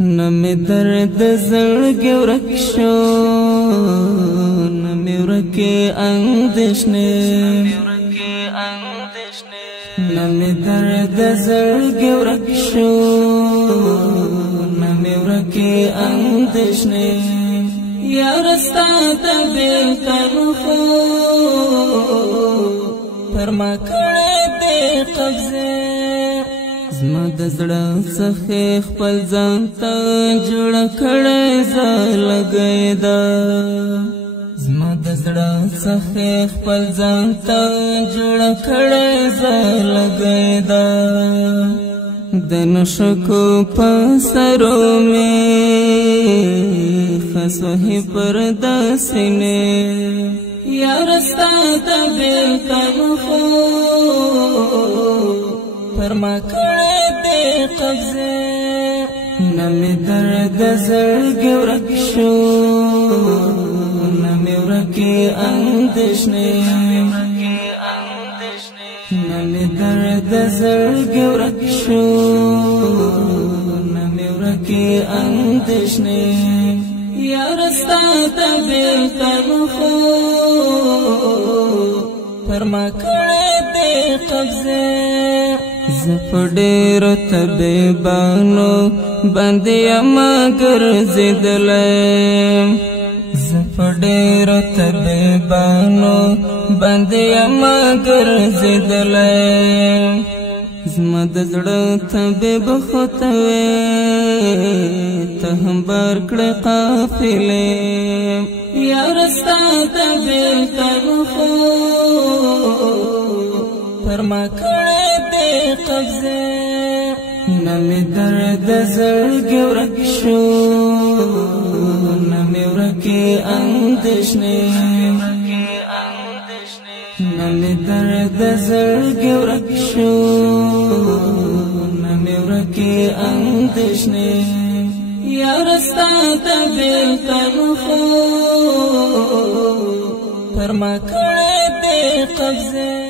نمی درد زړګي ورک شو نمی ورکه اندېښنې نمی درد زړګي ورک شو نمی ورکه اندېښنې یار ستا ته بیلتن خو پر ما کړې دې قبضه زما د زړه څخه خپل ځان ته جوړ کړې زلګې ده زما د زړه څخه خپل ځان ته جوړ کړې زلګې ده د نشکو په سرو مې خسوهي پر داسنه یار ستا ته بیلتن خو پر ما کړې دې قبضه نمی درد زړګي ورک شو نمی ورکه اندېښنې نمی درد زړګي ورک شو نمی ورکه اندېښنې یار ستا ته بیلتن خو پر ما کړې دې قبضه زفډېر طبيبانو باندې ما ګرځېدلم زفډېر طبيبانو باندې ما ګرځېدلم زما د زړه طبيب خوتوي ته هم بار کړې قافلې یار ستا ته بیلتن خو پر ما کړې دې قبضه نمی درد زړګي ورک شو نمی ورکه اندېښنې نمی درد زړګي ورک شو نمی ورکه اندېښنې یار ستا ته بیلتن خو پر ما کړې دې قبضه